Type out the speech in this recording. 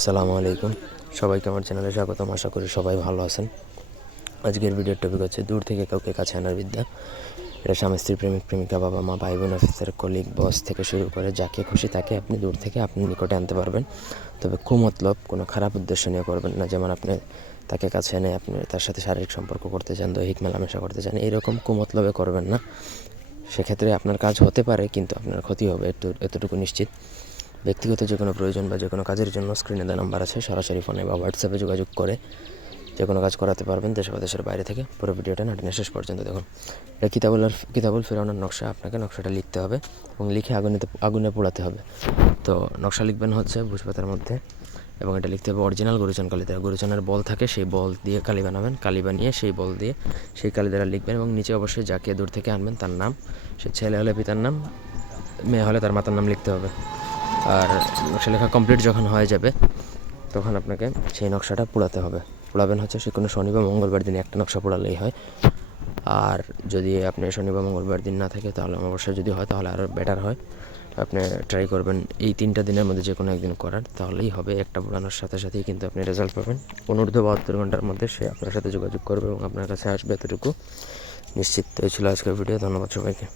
আসসালামু আলাইকুম। সবাইকে আমার চ্যানেলে স্বাগতম। আশা করি সবাই ভালো আছেন। আজকের ভিডিওর টপিক হচ্ছে দূর থেকে কাউকে কাছে আনার বিদ্যা। এটা স্বামী, স্ত্রী, প্রেমিক, প্রেমিকা, বাবা মা ভাই বোন অফিসার কলিগ বস থেকে শুরু করে যাকে খুশি তাকে আপনি দূর থেকে আপনি নিকটে আনতে পারবেন। তবে কুমতলব, কোনো খারাপ উদ্দেশ্য নিয়ে করবেন না। যেমন আপনি তাকে কাছে এনে আপনি তার সাথে শারীরিক সম্পর্ক করতে চান, দৈহিক মেলামেশা করতে চান এইরকম কুমতলবে করবেন না। সেক্ষেত্রে আপনার কাজ হতে পারে, কিন্তু আপনার ক্ষতি হবে একটু এতটুকু নিশ্চিত। ব্যক্তিগত যে কোনো প্রয়োজন বা যে কোনো কাজের জন্য স্ক্রিনে দেওয়া নাম্বার আছে, সরাসরি ফোনে বা হোয়াটসঅ্যাপে যোগাযোগ করে যে কোনো কাজ করাতে পারবেন দেশ বা দেশের বাইরে থেকে। পুরো ভিডিওটা নাটিনে শেষ পর্যন্ত দেখুন। এটা কিতাবুল কিতাবুল ফেরানোর নকশা, আপনাকে নকশাটা লিখতে হবে এবং লিখে আগুনে আগুনে পোড়াতে হবে। তো নকশা লিখবেন হচ্ছে ভুজপাতার মধ্যে এবং এটা লিখতে হবে অরিজিনাল গরুচান কালি দ্বারা গরুচানের বল থাকে, সেই বল দিয়ে কালি বানাবেন। কালি বানিয়ে সেই বল দিয়ে সেই কালি দ্বারা লিখবেন এবং নিচে অবশ্যই যাকে দূর থেকে আনবেন তার নাম, সে ছেলে হলে পিতার নাম, মেয়ে হলে তার মাতার নাম লিখতে হবে। আর নকশা লেখা কমপ্লিট যখন হয়ে যাবে, তখন আপনাকে সেই নকশাটা পোড়াতে হবে। পোড়াবেন হচ্ছে সে কোনো শনি বা মঙ্গলবার দিনে একটা নকশা পোড়ালেই হয়। আর যদি আপনি শনি বা মঙ্গলবার দিন না থাকে, তাহলে অবশ্যই যদি হয়, তাহলে আরও বেটার হয়। আপনি ট্রাই করবেন এই তিনটা দিনের মধ্যে যে কোনো একদিন করার, তাহলেই হবে একটা পোড়ানোর সাথে সাথেই কিন্তু আপনি রেজাল্ট পাবেন। অনূর্ধ্ব বাহাত্তর ঘণ্টার মধ্যে সে আপনার সাথে যোগাযোগ করবে এবং আপনার কাছে আসবে এতটুকু। নিশ্চিত ছিল আজকের ভিডিও ধন্যবাদ সবাইকে।